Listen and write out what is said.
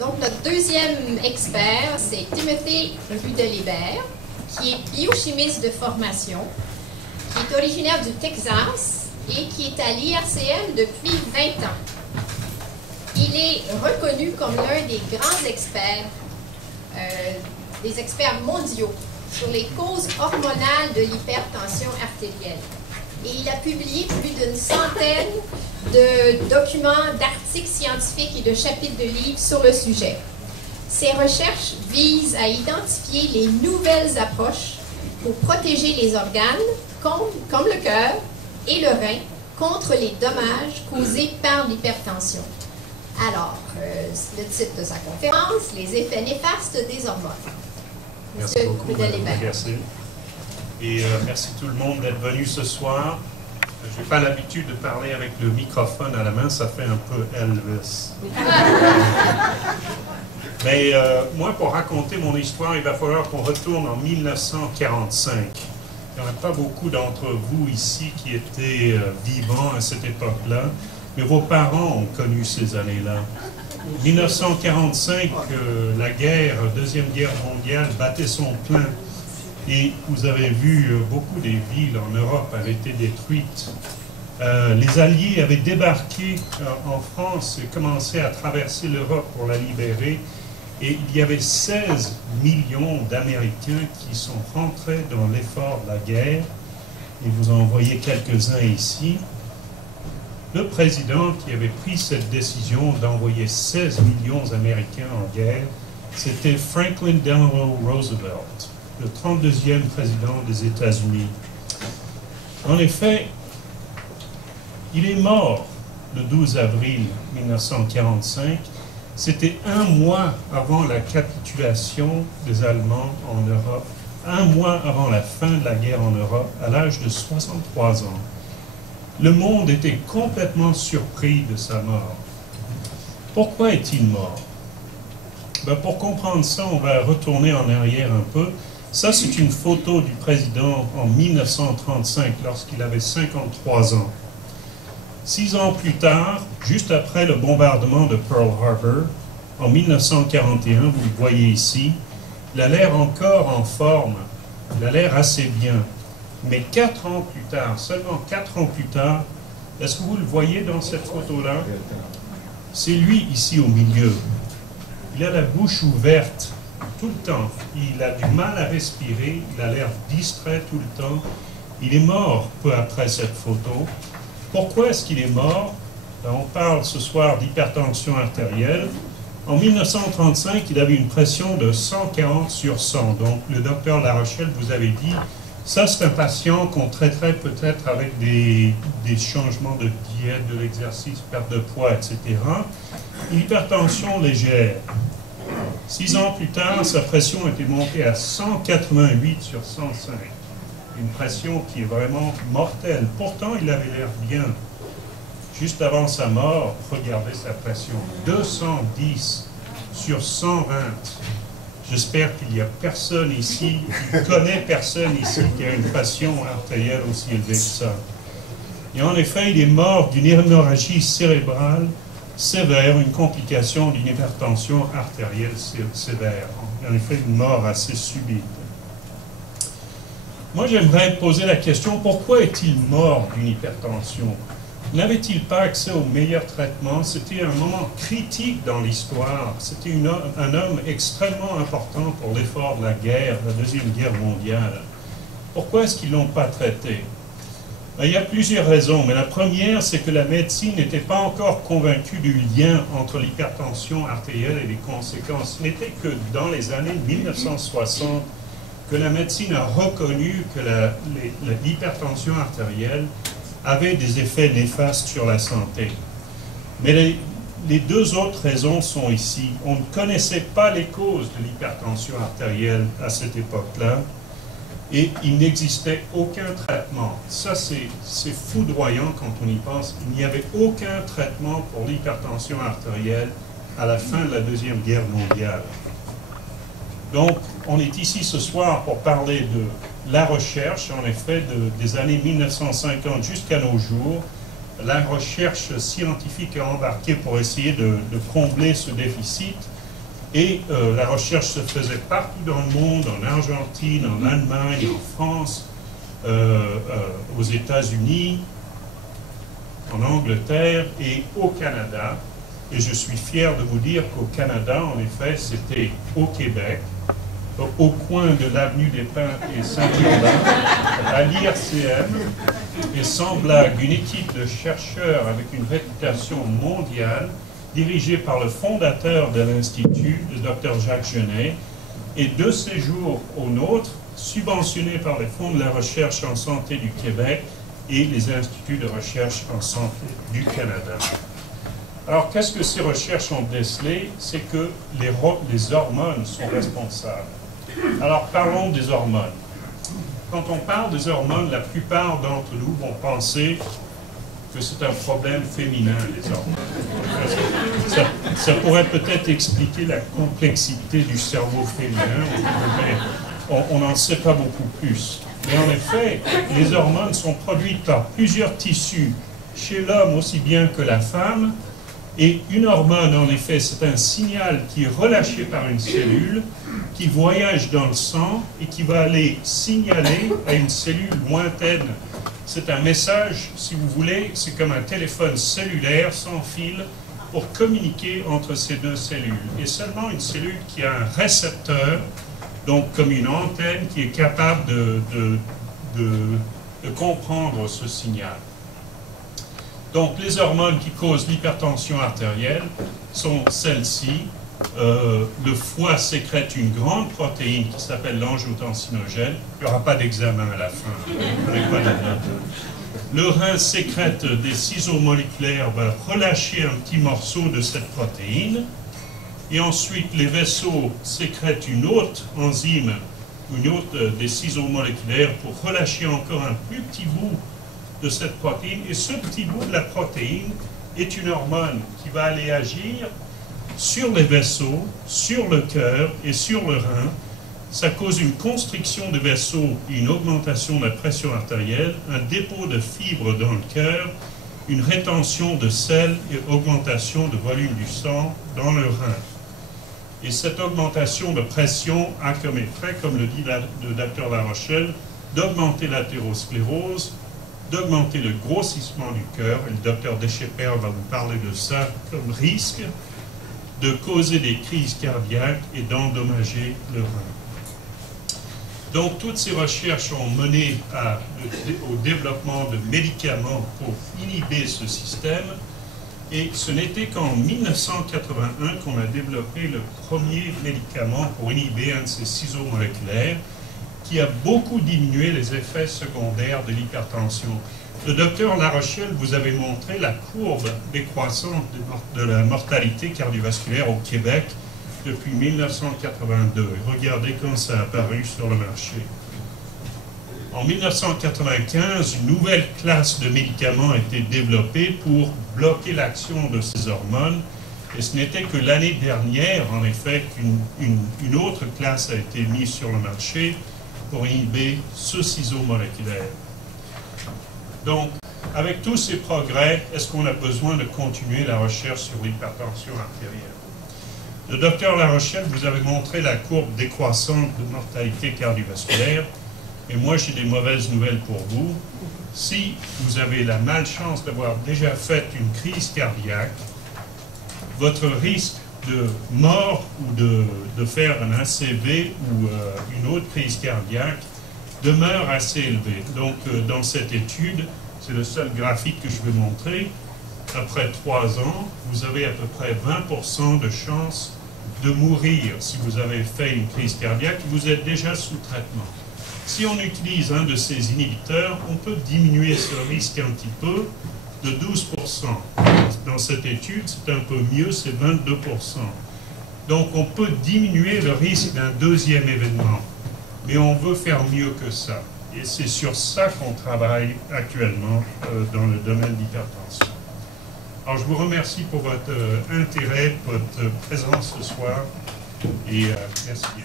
Donc, notre deuxième expert, c'est Timothy Rudelibert, qui est biochimiste de formation, qui est originaire du Texas et qui est à l'IRCM depuis 20 ans. Il est reconnu comme l'un des grands experts, des experts mondiaux sur les causes hormonales de l'hypertension artérielle. Et il a publié plus d'une centaine de documents, d'articles scientifiques et de chapitres de livres sur le sujet. Ses recherches visent à identifier les nouvelles approches pour protéger les organes, comme le cœur et le rein, contre les dommages causés par l'hypertension. Alors, le titre de sa conférence, les effets néfastes des hormones. Merci beaucoup, Mme Lagacé. Et merci tout le monde d'être venu ce soir. Je n'ai pas l'habitude de parler avec le microphone à la main, ça fait un peu Elvis. Mais moi, pour raconter mon histoire, il va falloir qu'on retourne en 1945. Il n'y en a pas beaucoup d'entre vous ici qui étaient vivants à cette époque-là, mais vos parents ont connu ces années-là. 1945, la Deuxième Guerre mondiale battait son plein. Et vous avez vu, beaucoup des villes en Europe avaient été détruites. Les Alliés avaient débarqué en France et commencé à traverser l'Europe pour la libérer. Et il y avait 16 millions d'Américains qui sont rentrés dans l'effort de la guerre. Et vous en voyez quelques-uns ici. Le président qui avait pris cette décision d'envoyer 16 millions d'Américains en guerre, c'était Franklin Delano Roosevelt, le 32e président des États-Unis. En effet, il est mort le 12 avril 1945. C'était un mois avant la capitulation des Allemands en Europe, un mois avant la fin de la guerre en Europe, à l'âge de 63 ans. Le monde était complètement surpris de sa mort. Pourquoi est-il mort? Pour comprendre ça, on va retourner en arrière un peu. Ça, c'est une photo du président en 1935, lorsqu'il avait 53 ans. 6 ans plus tard, juste après le bombardement de Pearl Harbor, en 1941, vous le voyez ici, il a l'air encore en forme, il a l'air assez bien. Mais 4 ans plus tard, seulement 4 ans plus tard, est-ce que vous le voyez dans cette photo-là? C'est lui ici au milieu. Il a la bouche ouverte tout le temps. Il a du mal à respirer, il a l'air distrait tout le temps. Il est mort peu après cette photo. Pourquoi est-ce qu'il est mort? On parle ce soir d'hypertension artérielle. En 1935, il avait une pression de 140 sur 100. Donc, le docteur Larochelle vous avait dit, ça c'est un patient qu'on traiterait peut-être avec des changements de diète, de l'exercice, perte de poids, etc. Hypertension légère. 6 ans plus tard, sa pression était montée à 188 sur 105. Une pression qui est vraiment mortelle. Pourtant, il avait l'air bien. Juste avant sa mort, regardez sa pression. 210 sur 120. J'espère qu'il n'y a personne ici, qui connaît personne ici qui a une pression artérielle aussi élevée que ça. Et en effet, il est mort d'une hémorragie cérébrale sévère, une complication d'une hypertension artérielle sévère. En effet, une mort assez subite. Moi, j'aimerais poser la question, pourquoi est-il mort d'une hypertension? N'avait-il pas accès au meilleur traitement? C'était un moment critique dans l'histoire. C'était un homme extrêmement important pour l'effort de la guerre, la Deuxième Guerre mondiale. Pourquoi est-ce qu'ils ne l'ont pas traité? Il y a plusieurs raisons, mais la première, c'est que la médecine n'était pas encore convaincue du lien entre l'hypertension artérielle et les conséquences. Ce n'était que dans les années 1960 que la médecine a reconnu que l'hypertension artérielle avait des effets néfastes sur la santé. Mais les deux autres raisons sont ici. On ne connaissait pas les causes de l'hypertension artérielle à cette époque-là et il n'existait aucun traitement. Ça, c'est foudroyant quand on y pense. Il n'y avait aucun traitement pour l'hypertension artérielle à la fin de la Deuxième Guerre mondiale. Donc, on est ici ce soir pour parler de la recherche, en effet, des années 1950 jusqu'à nos jours. La recherche scientifique a embarqué pour essayer de combler ce déficit. Et la recherche se faisait partout dans le monde, en Argentine, en Allemagne, en France, aux États-Unis, en Angleterre et au Canada. Et je suis fier de vous dire qu'au Canada, en effet, c'était au Québec, au coin de l'avenue des Pins et Saint-Urbain, à l'IRCM, et sans blague, une équipe de chercheurs avec une réputation mondiale, dirigée par le fondateur de l'Institut, le Dr Jacques Genet, et de séjour au nôtre, subventionné par les fonds de la recherche en santé du Québec et les instituts de recherche en santé du Canada. Alors, qu'est-ce que ces recherches ont décelé? C'est que les hormones sont responsables. Alors, parlons des hormones. Quand on parle des hormones, la plupart d'entre nous vont penser que c'est un problème féminin, les hormones. Ça pourrait peut-être expliquer la complexité du cerveau féminin, mais on n'en sait pas beaucoup plus. Mais en effet, les hormones sont produites par plusieurs tissus, chez l'homme aussi bien que la femme, et une hormone, en effet, c'est un signal qui est relâché par une cellule, qui voyage dans le sang et qui va aller signaler à une cellule lointaine. C'est un message, si vous voulez, c'est comme un téléphone cellulaire sans fil pour communiquer entre ces deux cellules. Et seulement une cellule qui a un récepteur, donc comme une antenne, qui est capable de comprendre ce signal. Donc les hormones qui causent l'hypertension artérielle sont celles-ci. Le foie sécrète une grande protéine qui s'appelle l'angiotensinogène. Il n'y aura pas d'examen à la fin. Le rein sécrète des ciseaux moléculaires, va relâcher un petit morceau de cette protéine. Et ensuite, les vaisseaux sécrètent une autre enzyme, une autre des ciseaux moléculaires pour relâcher encore un plus petit bout de cette protéine. Et ce petit bout de la protéine est une hormone qui va aller agir sur les vaisseaux, sur le cœur et sur le rein. Ça cause une constriction des vaisseaux, une augmentation de la pression artérielle, un dépôt de fibres dans le cœur, une rétention de sel et augmentation de volume du sang dans le rein. Et cette augmentation de pression a comme effet, comme le dit le docteur La Rochelle, d'augmenter l'athérosclérose, d'augmenter le grossissement du cœur, et le docteur Deschepers va vous parler de ça comme risque, de causer des crises cardiaques et d'endommager le rein. Donc toutes ces recherches ont mené au développement de médicaments pour inhiber ce système, et ce n'était qu'en 1981 qu'on a développé le premier médicament pour inhiber un de ces ciseaux moléculaires, qui a beaucoup diminué les effets secondaires de l'hypertension. Le docteur La Rochelle vous avait montré la courbe décroissante de la mortalité cardiovasculaire au Québec depuis 1982. Et regardez quand ça a apparu sur le marché. En 1995, une nouvelle classe de médicaments a été développée pour bloquer l'action de ces hormones. Et ce n'était que l'année dernière, en effet, qu'une autre classe a été mise sur le marché pour inhiber ce ciseau moléculaire. Donc, avec tous ces progrès, est-ce qu'on a besoin de continuer la recherche sur l'hypertension artérielle? Le docteur La Rochelle vous avait montré la courbe décroissante de mortalité cardiovasculaire, et moi j'ai des mauvaises nouvelles pour vous. Si vous avez la malchance d'avoir déjà fait une crise cardiaque, votre risque de mort ou de faire un ACV ou une autre crise cardiaque demeure assez élevé. Donc, dans cette étude, c'est le seul graphique que je vais montrer, après 3 ans, vous avez à peu près 20% de chances de mourir si vous avez fait une crise cardiaque, vous êtes déjà sous traitement. Si on utilise un de ces inhibiteurs, on peut diminuer ce risque un petit peu de 12%. Dans cette étude, c'est un peu mieux, c'est 22%. Donc, on peut diminuer le risque d'un deuxième événement. Mais on veut faire mieux que ça. Et c'est sur ça qu'on travaille actuellement dans le domaine d'hypertension. Alors, je vous remercie pour votre intérêt, votre présence ce soir, et merci bien.